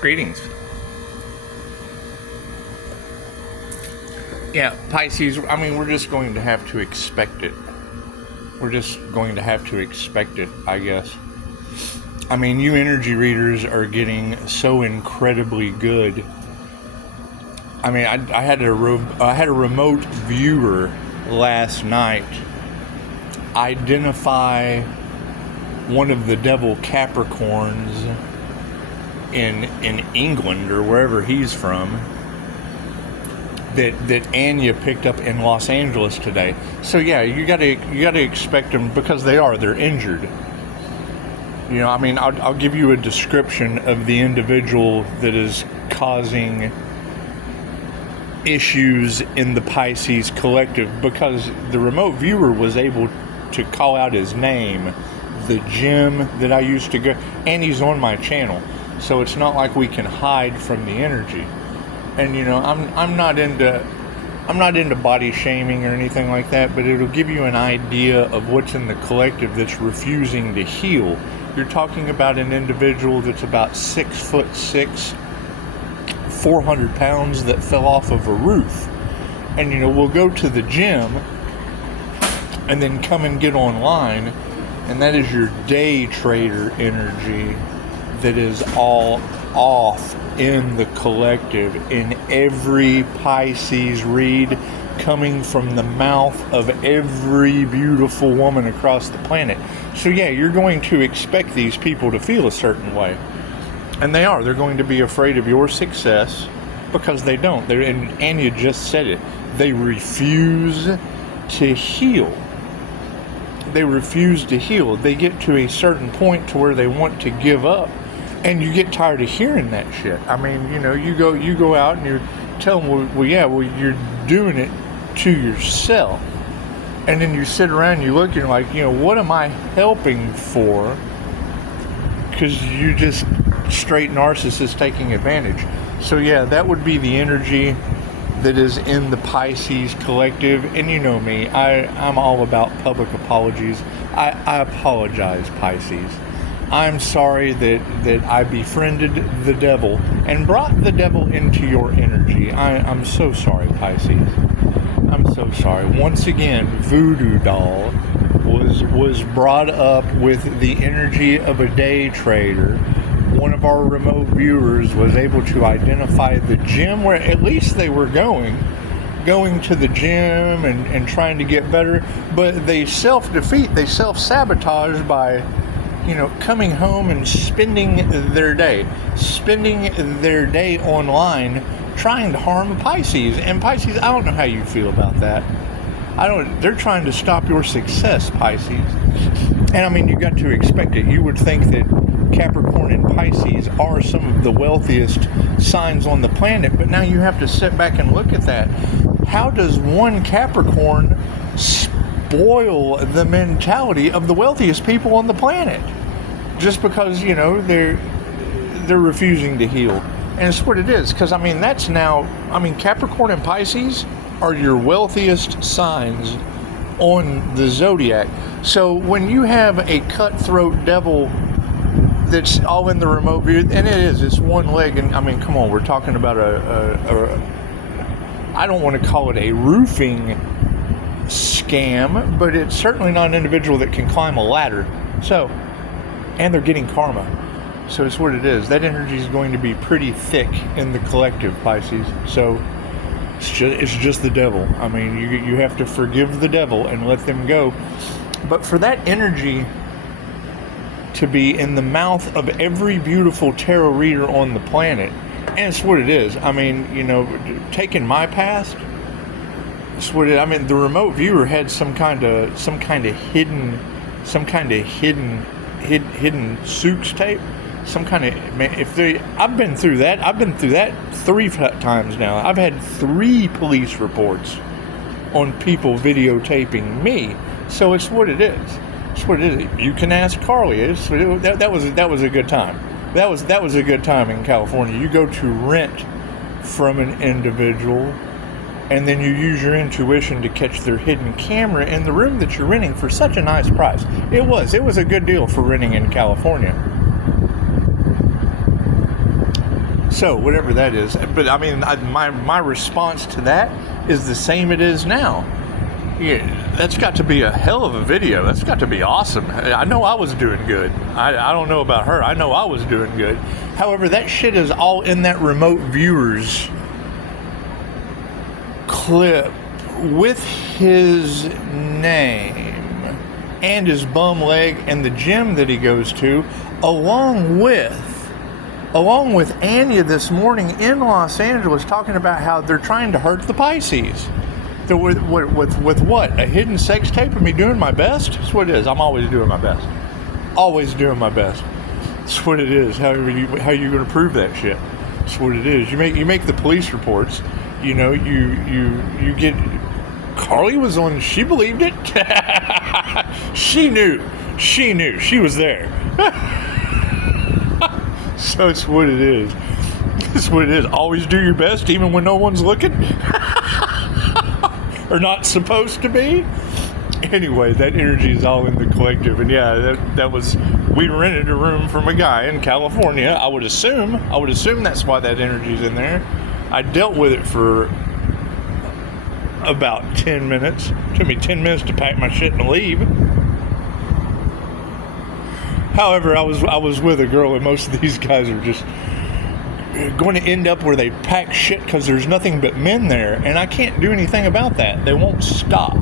Greetings. Yeah, Pisces, I mean, we're just going to have to expect it. We're just going to have to expect it, I guess. I mean, you energy readers are getting so incredibly good. I mean, I had a remote viewer last night identify one of the devil Capricorns in England or wherever he's from that Anya picked up in Los Angeles today. So yeah, you gotta expect them, because they're injured. You know, I mean, I'll give you a description of the individual that is causing issues in the Pisces collective, because the remote viewer was able to call out his name, the gym that I used to go, and he's on my channel, so it's not like we can hide from the energy. And you know, I'm not into body shaming or anything like that, but it'll give you an idea of what's in the collective that's refusing to heal. You're talking about an individual that's about 6'6", 400 pounds, that fell off of a roof. And you know, we'll go to the gym and then come and get online, and that is your day trader energy that is all off in the collective, in every Pisces read, coming from the mouth of every beautiful woman across the planet. So yeah, you're going to expect these people to feel a certain way. And they're going to be afraid of your success, because they don't. And Anya just said it. They refuse to heal. They refuse to heal. They get to a certain point to where they want to give up, and you get tired of hearing that shit. I mean, you know, you go out and you tell them, well, you're doing it to yourself. And then you sit around and you look and you're like, you know, what am I helping for? Because you're just straight narcissist taking advantage. So yeah, that would be the energy that is in the Pisces collective. And you know me, I'm all about public apologies. I apologize, Pisces. I'm sorry that I befriended the devil and brought the devil into your energy. I'm so sorry, Pisces. I'm so sorry. Once again, Voodoo Doll was brought up with the energy of a day trader. One of our remote viewers was able to identify the gym where at least they were going to the gym and trying to get better, but they self-defeat, they self-sabotage by, you know, coming home and spending their day online trying to harm Pisces. And Pisces, I don't know how you feel about that. They're trying to stop your success, Pisces. And I mean, you got to expect it. You would think that Capricorn and Pisces are some of the wealthiest signs on the planet, but now you have to sit back and look at that. How does one Capricorn spoil the mentality of the wealthiest people on the planet? Just because, you know, they're refusing to heal. And it's what it is, because I mean, Capricorn and Pisces are your wealthiest signs on the zodiac. So when you have a cutthroat devil that's all in the remote view, and it's one leg, and I mean, come on, we're talking about I don't want to call it a roofing scam, but it's certainly not an individual that can climb a ladder. So, and they're getting karma. So it's what it is. That energy is going to be pretty thick in the collective, Pisces. So it's just the devil. I mean, you have to forgive the devil and let them go. But for that energy to be in the mouth of every beautiful tarot reader on the planet, and it's what it is. I mean, you know, taking my past, it's what it. I mean, the remote viewer had some kind of hidden Sooks tape. Some kind of, I've been through that 3 times now. I've had 3 police reports on people videotaping me. So it's what it is. It's what it is. You can ask Carly. That was a good time. That was a good time in California. You go to rent from an individual, and then you use your intuition to catch their hidden camera in the room that you're renting for such a nice price. It was a good deal for renting in California. So whatever that is, but I mean, my response to that is the same it is now. Yeah, that's got to be a hell of a video. That's got to be awesome. I know I was doing good. I don't know about her. I know I was doing good. However, that shit is all in that remote viewers clip with his name and his bum leg and the gym that he goes to, along with Anya this morning in Los Angeles talking about how they're trying to hurt the Pisces. With what? A hidden sex tape of me doing my best? That's what it is. I'm always doing my best. Always doing my best. That's what it is. How are you going to prove that shit? That's what it is. You make the police reports. You know, you get. Carly was on. She believed it. She knew. She was there. So it's what it is. It's what it is. Always do your best, even when no one's looking. Or not supposed to be. Anyway, that energy is all in the collective, and yeah, that was. We rented a room from a guy in California. I would assume that's why that energy's in there. I dealt with it for about 10 minutes. It took me 10 minutes to pack my shit and leave. However, I was with a girl, and most of these guys are just going to end up where they pack shit because there's nothing but men there, and I can't do anything about that. They won't stop.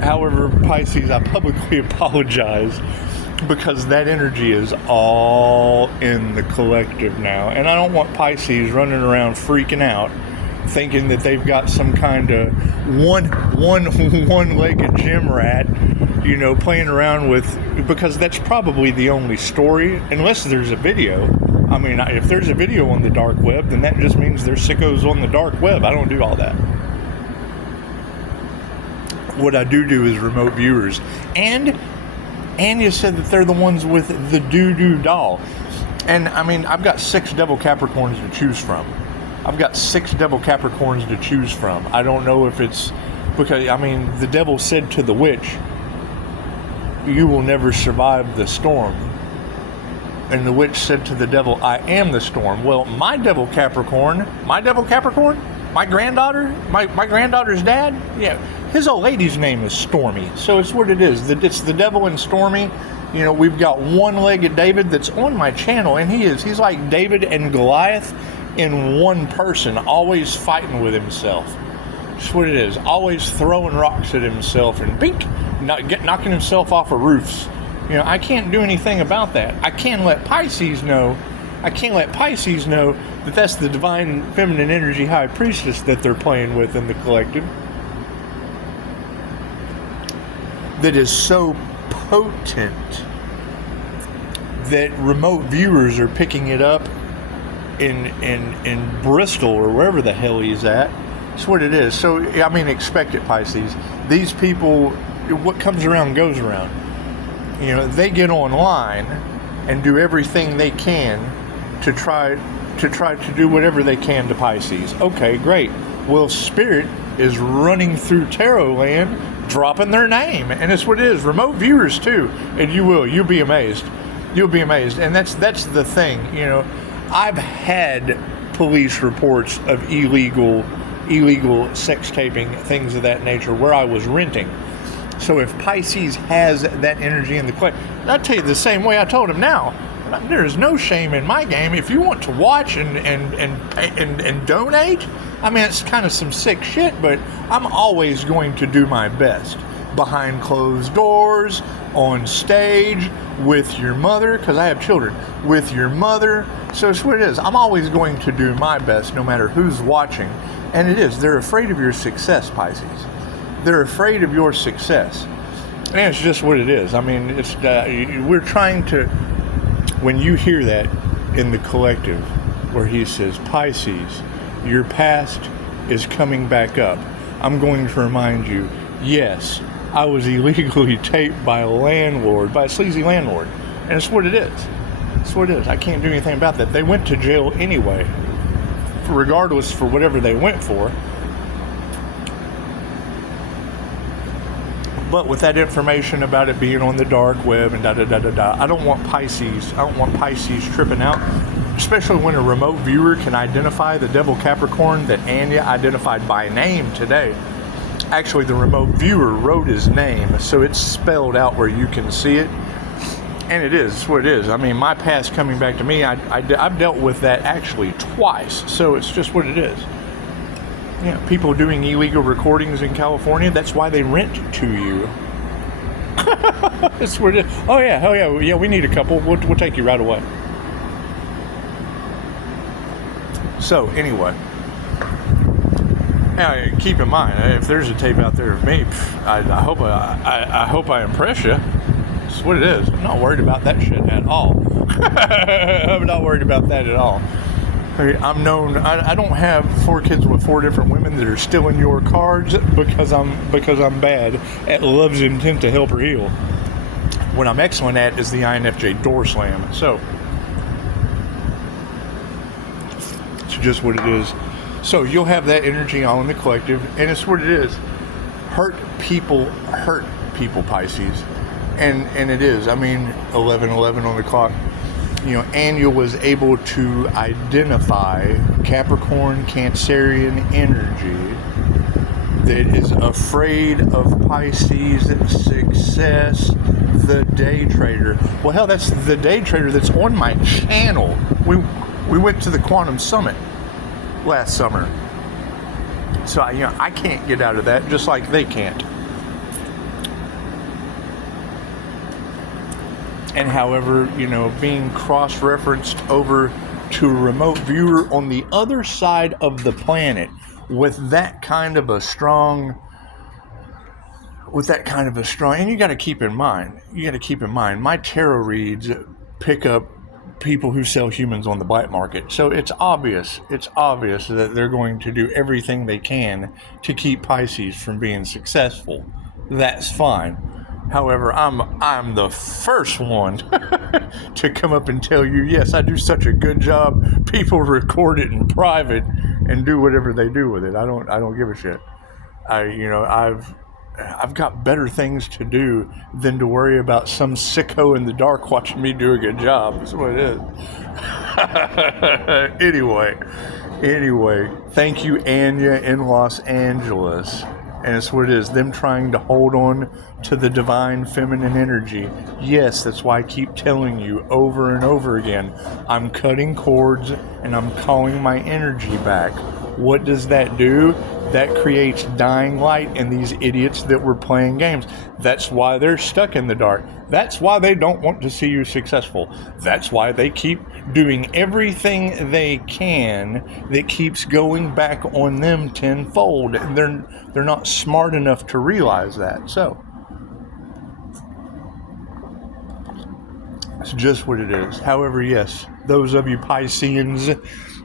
However, Pisces, I publicly apologize because that energy is all in the collective now, and I don't want Pisces running around freaking out thinking that they've got some kind of one-legged gym rat, you know, playing around with, because that's probably the only story, unless there's a video. I mean, if there's a video on the dark web, then that just means there's sickos on the dark web. I don't do all that. What I do is remote viewers. And Anya said that they're the ones with the doo-doo doll. And, I mean, I've got 6 devil Capricorns to choose from. I don't know if it's because, I mean, the devil said to the witch, you will never survive the storm. And the witch said to the devil, I am the storm. Well, my devil Capricorn, my granddaughter, my granddaughter's dad, yeah, his old lady's name is Stormy. So it's what it is. It's the devil and Stormy. You know, we've got one-legged David that's on my channel, and he's like David and Goliath in one person, always fighting with himself. That's what it is. Always throwing rocks at himself and bink, knocking himself off of roofs. You know, I can't do anything about that. I can let Pisces know that that's the divine feminine energy high priestess that they're playing with in the collective. That is so potent that remote viewers are picking it up in Bristol or wherever the hell he's at. That's what it is. So, I mean, expect it, Pisces. These people, what comes around goes around. You know, they get online and do everything they can to try to do whatever they can to Pisces. Okay, great. Well, Spirit is running through Tarot land, dropping their name, and it's what it is. Remote viewers too, and you'll be amazed. You'll be amazed, and that's the thing. You know, I've had police reports of illegal sex taping, things of that nature, where I was renting. So if Pisces has that energy in the clay, I'll tell you the same way I told him now. There's no shame in my game. If you want to watch and donate, I mean, it's kind of some sick shit, but I'm always going to do my best. Behind closed doors, on stage, with your mother, because I have children, with your mother. So it's what it is. I'm always going to do my best, no matter who's watching. And it is. They're afraid of your success, Pisces. They're afraid of your success. And it's just what it is. I mean, it's we're trying to, when you hear that in the collective, where he says, Pisces, your past is coming back up. I'm going to remind you, yes, I was illegally taped by a sleazy landlord. And it's what it is. It's what it is. I can't do anything about that. They went to jail anyway, regardless for whatever they went for. But with that information about it being on the dark web and I don't want Pisces tripping out. especially when a remote viewer can identify the Devil Capricorn that Anya identified by name today. Actually, the remote viewer wrote his name, so it's spelled out where you can see it. And it is what it is. I mean, my past coming back to me, I've dealt with that actually twice, so it's just what it is. Yeah, people doing illegal recordings in California, that's why they rent to you. That's what it is. Oh yeah, hell yeah, yeah, we need a couple. We'll take you right away. So anyway, now keep in mind, if there's a tape out there of me, I hope I impress you. That's what it is. I'm not worried about that shit at all. I'm not worried about that at all. I'm known. I don't have 4 kids with 4 different women that are stealing your cards because I'm bad at love's intent to help her heal. What I'm excellent at is the INFJ door slam. So it's just what it is. So you'll have that energy all in the collective, and it's what it is. Hurt people, Pisces. And it is. I mean, 11:11 on the clock. You know, Anya was able to identify Capricorn, Cancerian energy that is afraid of Pisces success, the day trader. Well, hell, that's the day trader that's on my channel. We went to the Quantum Summit last summer. So, I can't get out of that, just like they can't. And however, being cross-referenced over to a remote viewer on the other side of the planet with that kind of a strong, and you got to keep in mind, my tarot reads pick up people who sell humans on the black market. So it's obvious that they're going to do everything they can to keep Pisces from being successful. That's fine. However, I'm the first one to come up and tell you, yes, I do such a good job. People record it in private and do whatever they do with it. I don't give a shit. I've got better things to do than to worry about some sicko in the dark watching me do a good job. That's what it is. Anyway, thank you, Anya in Los Angeles. And it's what it is, them trying to hold on to the divine feminine energy. Yes, that's why I keep telling you over and over again, I'm cutting cords and I'm calling my energy back. What does that do? That creates dying light in these idiots that were playing games. That's why they're stuck in the dark. That's why they don't want to see you successful. That's why they keep doing everything they can that keeps going back on them tenfold. They're not smart enough to realize that. So it's just what it is. However, yes, those of you Pisceans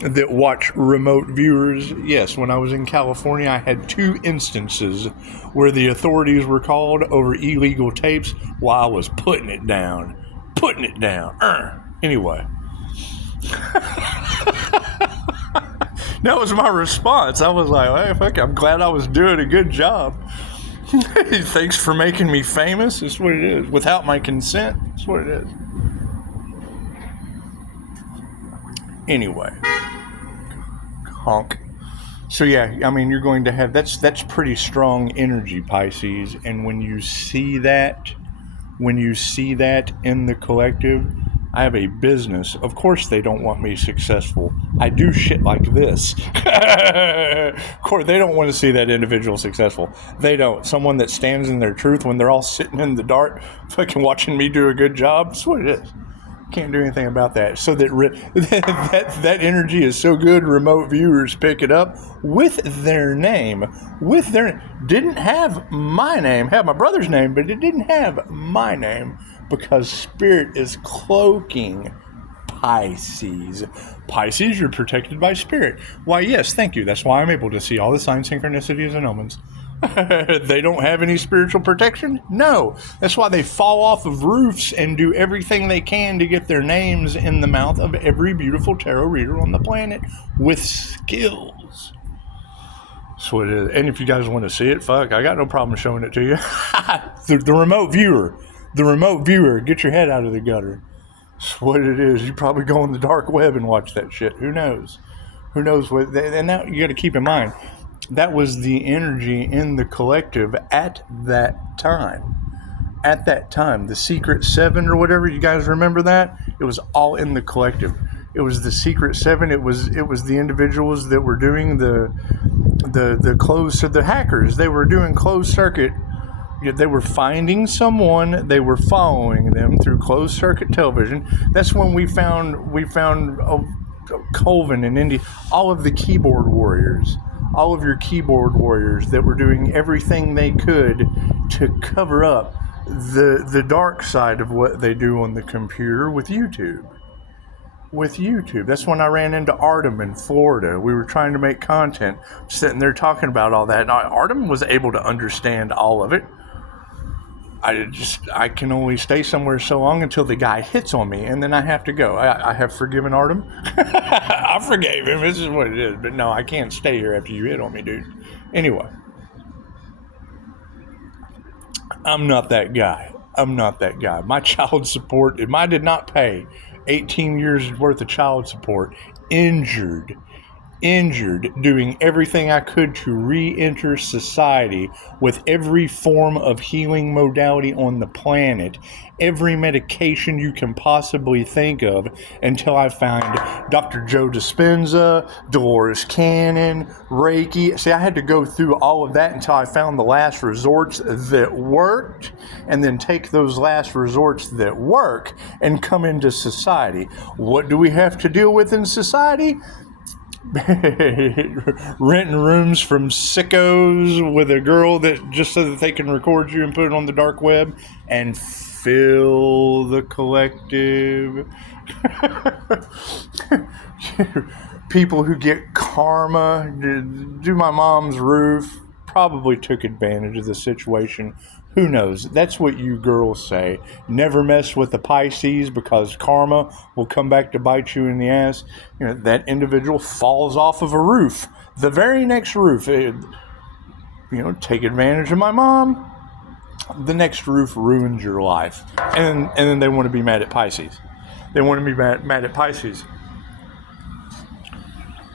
that watch remote viewers, yes, when I was in California, I had 2 instances where the authorities were called over illegal tapes while I was putting it down. Anyway. That was my response. I was like, hey, fuck, I'm glad I was doing a good job. Thanks for making me famous. That's what it is. Without my consent, that's what it is. Anyway. Honk. So yeah, I mean, you're going to have, that's pretty strong energy, Pisces. And when you see that in the collective, I have a business. Of course they don't want me successful. I do shit like this. Of course, they don't want to see that individual successful. They don't. Someone that stands in their truth when they're all sitting in the dark, fucking watching me do a good job. That's what it is. Can't do anything about that. So that energy is so good, remote viewers pick it up with their name. Didn't have my name, had my brother's name, but it didn't have my name because Spirit is cloaking Pisces. Pisces, you're protected by Spirit. Why, yes, thank you. That's why I'm able to see all the signs, synchronicities, and omens. They don't have any spiritual protection? No. That's why they fall off of roofs and do everything they can to get their names in the mouth of every beautiful tarot reader on the planet with skills. That's what it is. And if you guys want to see it, fuck, I got no problem showing it to you. The remote viewer, get your head out of the gutter. It's what it is. You probably go on the dark web and watch that shit. Who knows? Who knows what? And that you got to keep in mind. That was the energy in the collective at that time. At that time, the Secret Seven or whatever, you guys remember that? It was all in the collective. It was the Secret Seven. It was the individuals that were doing the closed, so the hackers. They were doing closed circuit. They were finding someone. They were following them through closed circuit television. That's when we found Colvin and Indy, all of the keyboard warriors. All of your keyboard warriors that were doing everything they could to cover up the dark side of what they do on the computer with YouTube. That's when I ran into Artem in Florida. We were trying to make content, sitting there talking about all that. And Artem was able to understand all of it. I can only stay somewhere so long until the guy hits on me, and then I have to go. I have forgiven Artem. I forgave him. This is what it is. But no, I can't stay here after you hit on me, dude. Anyway. I'm not that guy. My child support, if I did not pay 18 years worth of child support, injured, doing everything I could to re-enter society with every form of healing modality on the planet, every medication you can possibly think of, until I found Dr. Joe Dispenza, Dolores Cannon, Reiki. See, I had to go through all of that until I found the last resorts that worked, and then take those last resorts that work and come into society. What do we have to deal with in society? Renting rooms from sickos with a girl that just so that they can record you and put it on the dark web and fill the collective. People who get karma, do my mom's roof, probably took advantage of the situation. Who knows? That's what you girls say. Never mess with the Pisces because karma will come back to bite you in the ass. You know, that individual falls off of a roof. The very next roof, take advantage of my mom. The next roof ruins your life. And then they want to be mad at Pisces. They want to be mad at Pisces.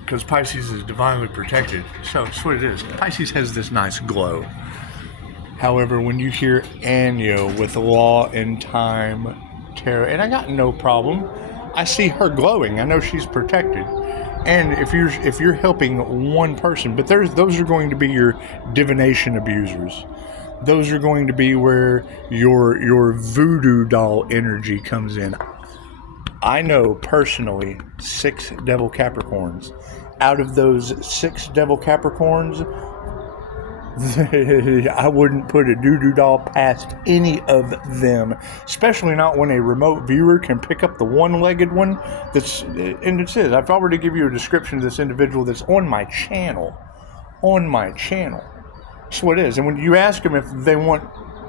Because Pisces is divinely protected. So that's what it is. Pisces has this nice glow. However, when you hear Anya with Law and Time Tarot, and I got no problem. I see her glowing. I know she's protected. And if you're helping one person, but those are going to be your divination abusers. Those are going to be where your voodoo doll energy comes in. I know personally 6 Devil Capricorns. Out of those 6 Devil Capricorns, I wouldn't put a doo-doo doll past any of them, especially not when a remote viewer can pick up the one-legged one. And it says, I've already given you a description of this individual that's on my channel. That's what it is. And when you ask them if they want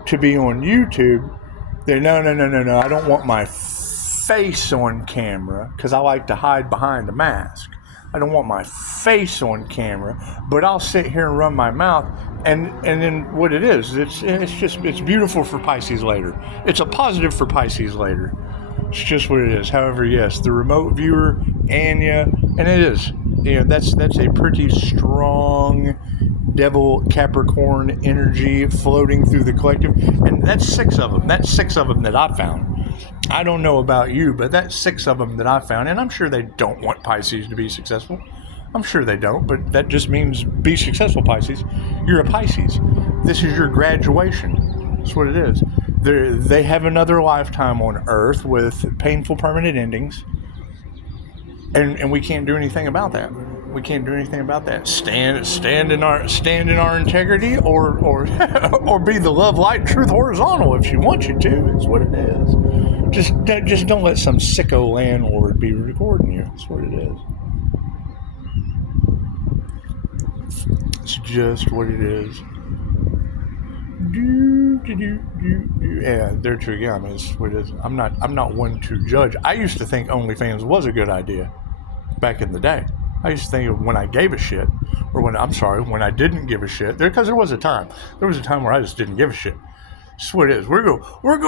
to be on YouTube, they're no, I don't want my face on camera because I like to hide behind a mask. I don't want my face on camera, but I'll sit here and run my mouth. And then what it is, it's beautiful for Pisces later. It's a positive for Pisces later. It's just what it is. However, yes, the remote viewer, Anya, and it is, that's a pretty strong Devil Capricorn energy floating through the collective. And that's 6 of them. That's 6 of them that I found. I don't know about you, but that's 6 of them that I found, and I'm sure they don't want Pisces to be successful. I'm sure they don't, but that just means be successful, Pisces. You're a Pisces. This is your graduation. That's what it is. They have another lifetime on Earth with painful permanent endings, and we can't do anything about that. We can't do anything about that. Stand in our integrity, or be the love, light, truth horizontal if she wants you to. It's what it is. Just don't let some sicko landlord be recording you. That's what it is. It's just what it is. Yeah, there too again. It's what it is. I'm not one to judge. I used to think OnlyFans was a good idea back in the day. I used to think of when I gave a shit, or when I didn't give a shit. Because there was a time. There was a time where I just didn't give a shit. That's what it is. We're going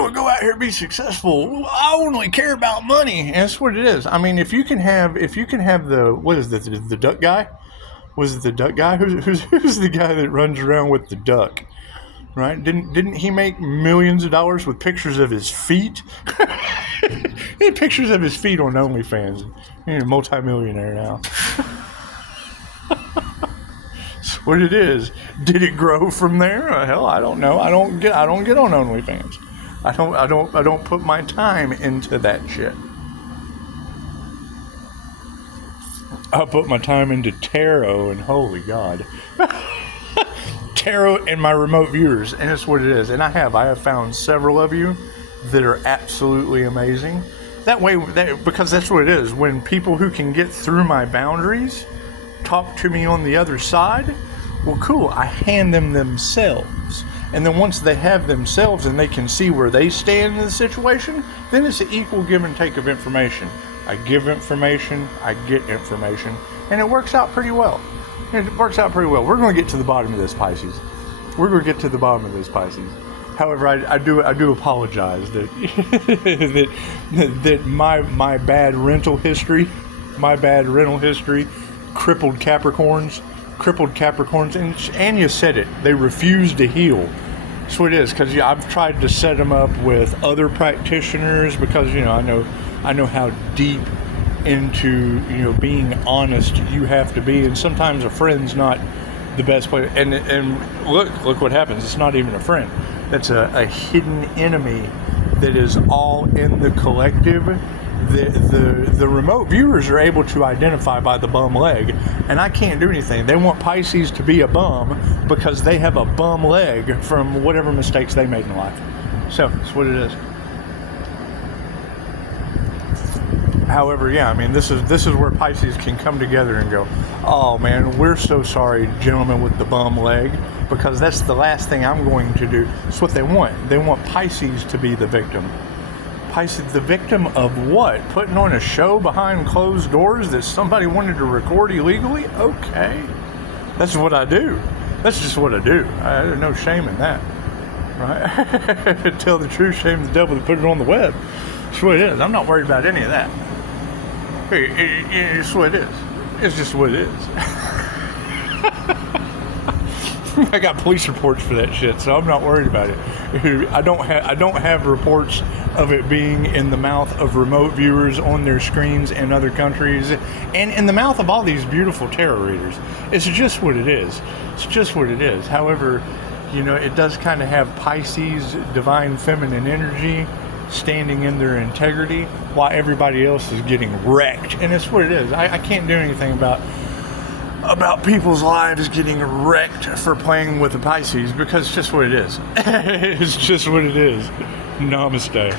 to go out here and be successful. I only care about money. And that's what it is. I mean, if you can have the, what is the duck guy? Was it the duck guy? Who's the guy that runs around with the duck? Right? Didn't he make millions of dollars with pictures of his feet? He had pictures of his feet on OnlyFans. He's a multimillionaire now. That's what it is. Did it grow from there? Hell, I don't know. I don't get on OnlyFans. I don't put my time into that shit. I put my time into tarot, and holy God. Tarot and my remote viewers, and it's what it is. And I have found several of you that are absolutely amazing. That way, because that's what it is. When people who can get through my boundaries talk to me on the other side, well, cool, I hand them themselves. And then once they have themselves and they can see where they stand in the situation, then it's an equal give and take of information. I give information, I get information, and it works out pretty well. It works out pretty well. We're going to get to the bottom of this, Pisces. We're going to get to the bottom of this, Pisces. However, I do apologize that that my bad rental history, crippled Capricorns, and you said it. They refuse to heal. That's what it is. Because I've tried to set them up with other practitioners because I know how deep into being honest you have to be, and sometimes a friend's not the best place. And look what happens. It's not even a friend. That's a hidden enemy that is all in the collective. The remote viewers are able to identify by the bum leg, and I can't do anything. They want Pisces to be a bum because they have a bum leg from whatever mistakes they made in life. So that's what it is. However, yeah, I mean, this is where Pisces can come together and go, oh man, we're so sorry, gentlemen with the bum leg, because that's the last thing I'm going to do. That's what they want. They want Pisces to be the victim. Pisces, the victim of what? Putting on a show behind closed doors that somebody wanted to record illegally? Okay. That's what I do. That's just what I do. There's no shame in that. Right? Tell the truth, shame the devil that put it on the web. That's what it is. I'm not worried about any of that. It's what it is. It's just what it is. I got police reports for that shit, so I'm not worried about it. I don't have reports of it being in the mouth of remote viewers on their screens in other countries, and in the mouth of all these beautiful tarot readers. It's just what it is. It's just what it is. However, it does kind of have Pisces, divine feminine energy, standing in their integrity while everybody else is getting wrecked. And it's what it is. I can't do anything about people's lives getting wrecked for playing with the Pisces because it's just what it is. It's just what it is. Namaste.